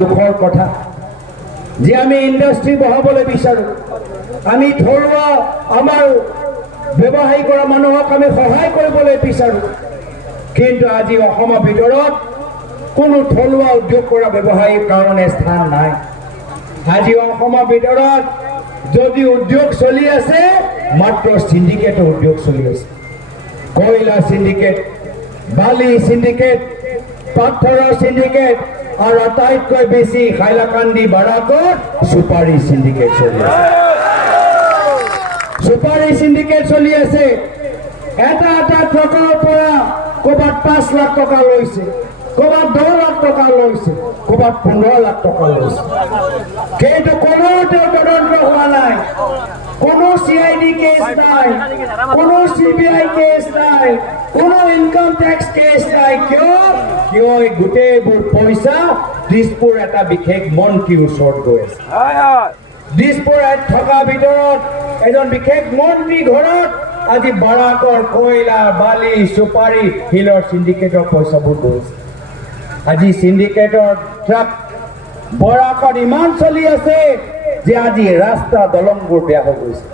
দুখৰ কথা যে আমি ইণ্ডাষ্ট্ৰী বহাবলৈ বিচাৰোঁ, আমি থলুৱা আমাৰ ব্যৱসায় কৰা মানুহক আমি সহায় কৰিবলৈ বিচাৰোঁ, কিন্তু আজি অসমৰ ভিতৰত কোনো থলুৱা উদ্যোগ কৰা ব্যৱসায়ীৰ কাৰণে স্থান নাই। আজি অসমৰ ভিতৰত যদি উদ্যোগ চলি আছে মাত্ৰ সিন্ডিকেটৰ উদ্যোগ চলি আছে। কয়লা সিন্ডিকেট, বালি সিন্ডিকেট, পাথৰৰ সিন্ডিকেট আৰু আটাইতকৈ বেছি হাইলাকান্দি বাৰাকৰ সুপাৰী সিন্ডিকেট চলি আছে। সুপাৰী সিন্ডিকেট চলি আছে। এটা ট্ৰাকৰ পৰা ক'ৰবাত 5 লাখ টকা লৈছে, ক'ৰবাত 10 লাখ টকা লৈছে, ক'ৰবাত 15 লাখ টকা লৈছে, কিন্তু কোনো তদন্ত হোৱা নাই, কোনো CID কেছ নাই, কোনো CBI কেছ নাই, কোনো ইনকাম টেক্স কেছ নাই। কিয় এই গোটেইবোৰ পইচা দিছপুৰ এটা বিশেষ মন্ত্ৰীৰ ওচৰত গৈ আছে। দিছপুৰত থকা ভিতৰত এজন বিশেষ মন্ত্ৰী ঘৰত আজি বাৰাকৰ কয়লা, বালি, সুপাৰী, শিলৰ সিন্ডিকেটৰ পইচাবোৰ গৈছে। আজি সিন্ডিকেটৰ ট্ৰাক বৰাকত ইমান চলি আছে যে আজি ৰাস্তা দলংবোৰ বেয়া হৈ গৈছে।